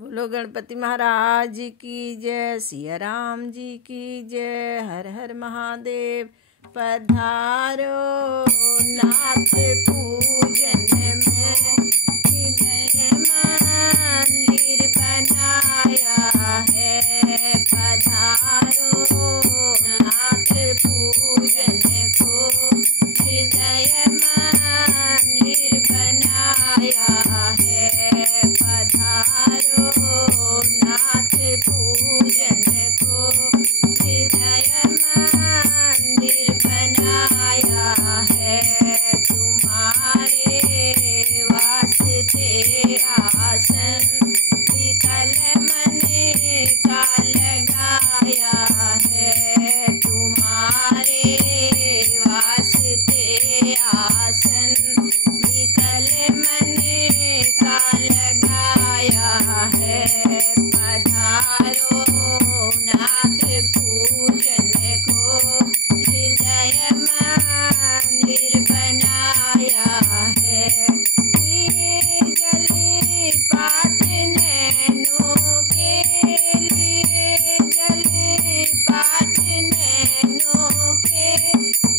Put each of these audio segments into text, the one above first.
बोलो गणपति महाराज जी की जय, सिया राम जी की जय। हर हर महादेव। पधारो नाथ पूजन में, हृदय मंदिर बनाया है। पधारो नाथ पूजन को, हृदय मंदिर बनाया है। पधारो नाथ पूजन को, हृदय मंदिर बनाया है। तुम्हारे वास्ते आसन विकल मन का लगाया है। तुम्हारे वास्ते आसन विकल मन का लगाया है। पधारो नाथ पूजन को, हृदय मंदिर बनाया है। जल पात्र नैनों के लिए, जल पात्र नैनों के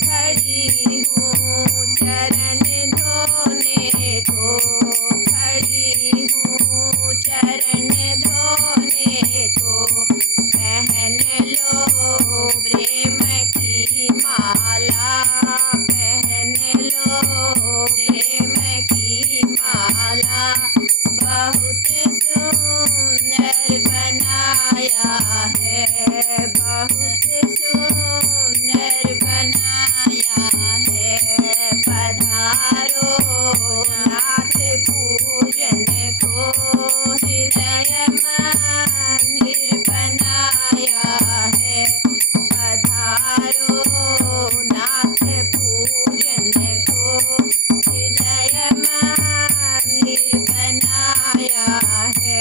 खड़ी हूँ चरण धोने को। खड़ी हूँ चरण धोने को। पहन लो प्रेम की माला, पहन लो प्रेम की माला। बहुत सुंदर बनाया है, बहुत सुंदर बनाया है। पधारो नाथ पूजन को, हृदय मंदिर बनाया है। पधारो नाथ पूजन को, हृदय मंदिर बनाया है।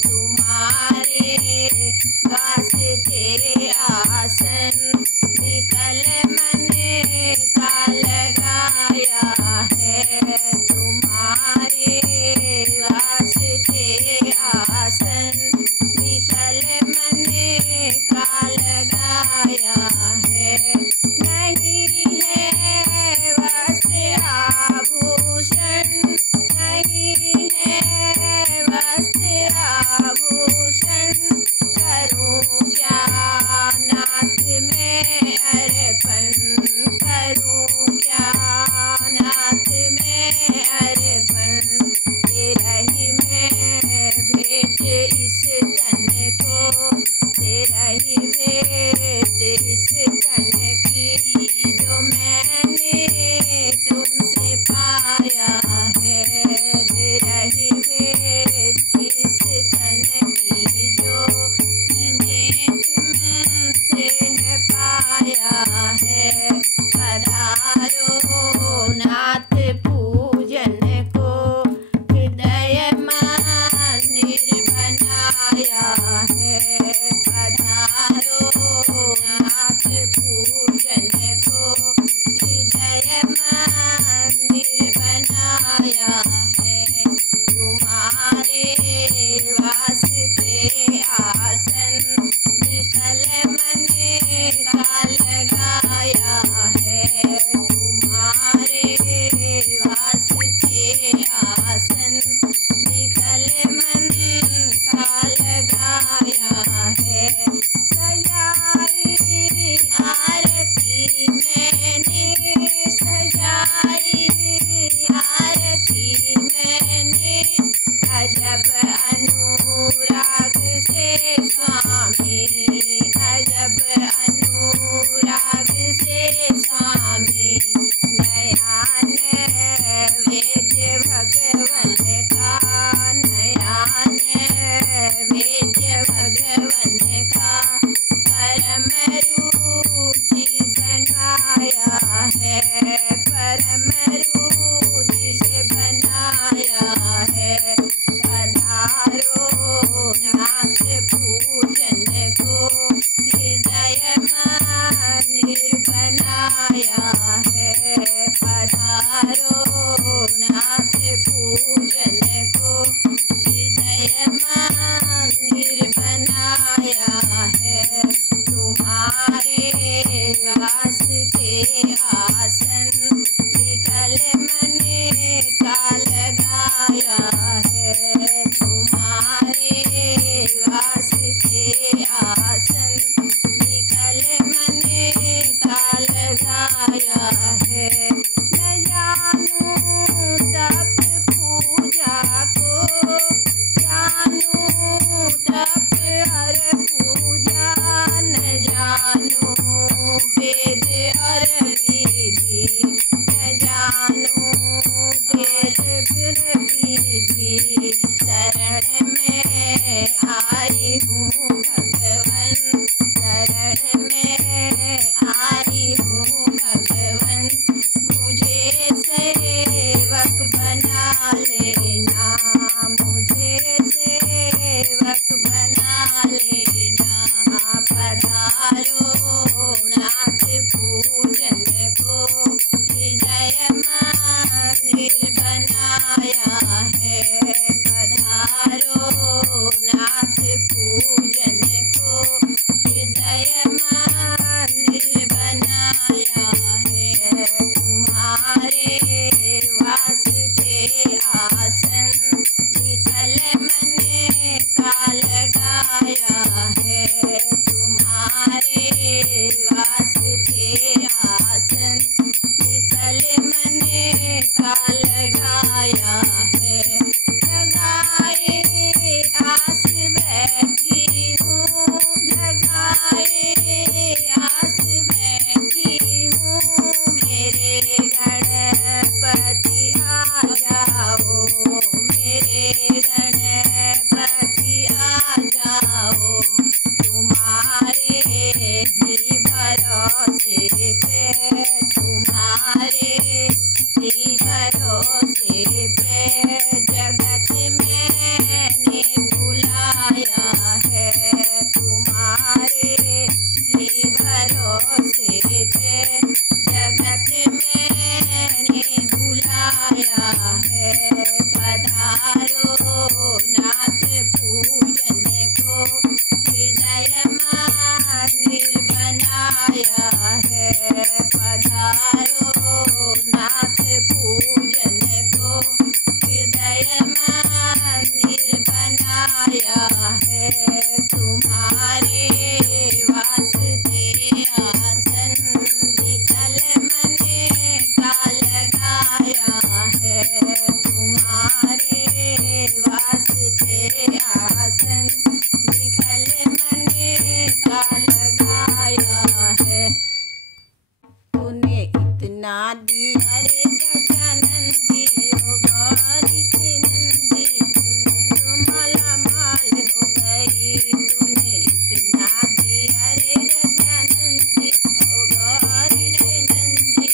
तुम्हारे वास्ते आसन विकल मन का लगाया है। तुम्हारे वास्ते आसन विकल मन का लगाया है। नहीं है वस्त्र आभूषण, नहीं है वस्त्र तुम्हारे वास्ते आसन विठल मने का लगाया है। तुम्हारे वास्ते आसन विठल मने का लगाया है। तूने इतना दिया रे गजानन जी, ओ गौरी के नंदी, तुम माला माल हो गई। तूने इतना दिया रे गजानन जी, ओ गौरी के नंदी,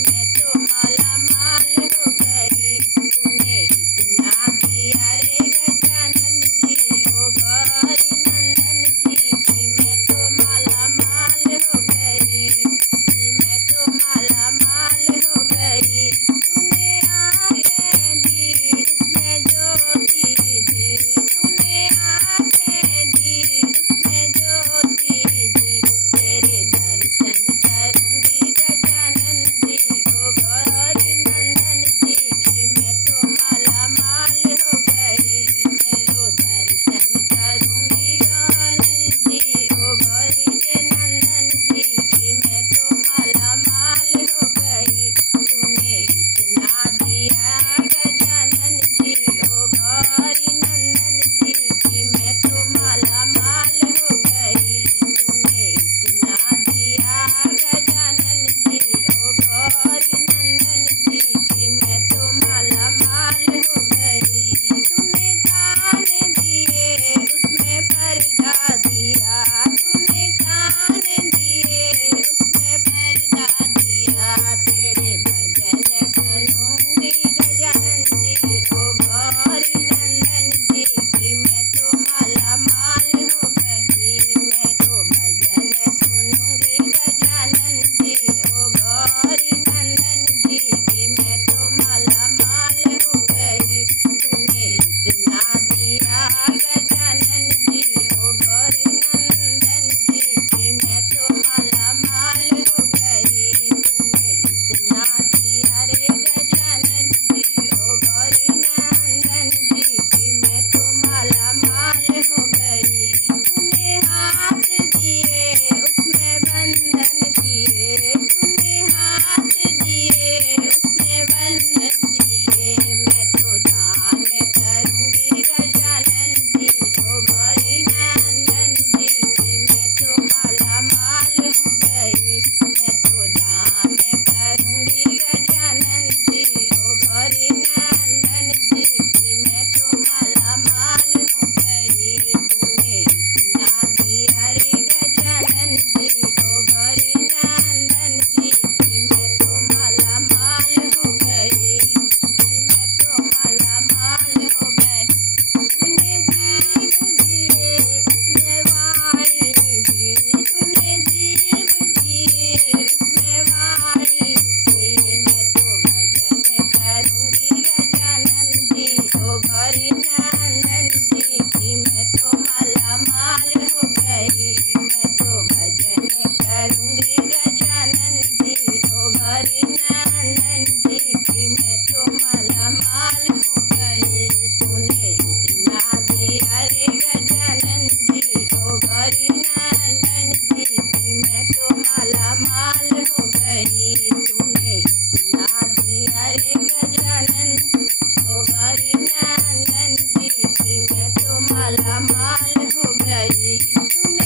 मैं तो माला माल हो गई। तूने इतना दिया रे गजानन जी, ओ गौरी नंदन जी, मैं तो माला माल हो गई। मैं तो माला माल हो गई। तूने आँखें दी उसमें ज्योति दी, तूने आँखें दी उसमें ज्योति दी। तेरे दर्शन करूंगी गजानन जी, ओ गौरी नंदन जी, मैं तो माला माल हो गई। तेरो दर्शन करूंगी गौरी जी, ओ गौरी के नंदन जी, मैं तो माला माल हो गई। तूने इतना दिया गजानन जी, ओ गौरी नंदन जी, मैं तो माला माल हो गई। तूने इतना दिया गजानन जी, ओ गौरी नंदन जी, मैं तो माला माल हो गई। तूने कान दिए उसमें पर्दा दिया, तूने कान दिए उसमें पर्दा दिया। तेरे भजन सुनूंगी गजानन जी, ओ गौरी नंदन जी, मैं तो माला माल हो गई। मैं तो भजन सुनूंगी गजानन जी, ओ गौरी नंदन जी, मैं तो माला माल हो गई। तूने इतना दिया गजानन जी, ओ गौरी नंदन जी, मैं तो माला माल हो गई। तूने इतना दिया रे गजानन जी, ओ गौरी नंदन जी, मैं तो माला माल हो गई। तूने हाथ दिए उसमें बंधन दिए, तूने हाथ दिए उसमें बंधन दिए। मैं तो दान करूंगी गजानन जी, ओ गौरी नंदन जी, मैं तो माला माल हो गई। मैं तो दान करूंगी गजानन जी, ओ गौरी नंदन जी, मैं तो माला माल हो गई। तूने इतना दिया रे गजानन जी, ओ गौरी नंदन जी, मैं तो माला माल हो गई। मैं तो माला माल हो गई। तूने जीव दिए उसमें वाणी दी, तूने जीव दिए उसमें वाणी दी। मैं तो भजन करूंगी गजानन जी, ओ गौरी नंदन जी, मैं तो माला माल हो गई। मैं तो भजन करूंगी गजानन जी, ओ गौरी नंदन जी, मैं तो माला माल हो गई। तूने इतना दिया रे गजानन जी, ओ गौरी नंदन जी, मैं तो माला माल हो गई। तूने इतना दिया रे गजानन, ओ गौरी नंदन जी, मैं तो माला माल हो गई। तूने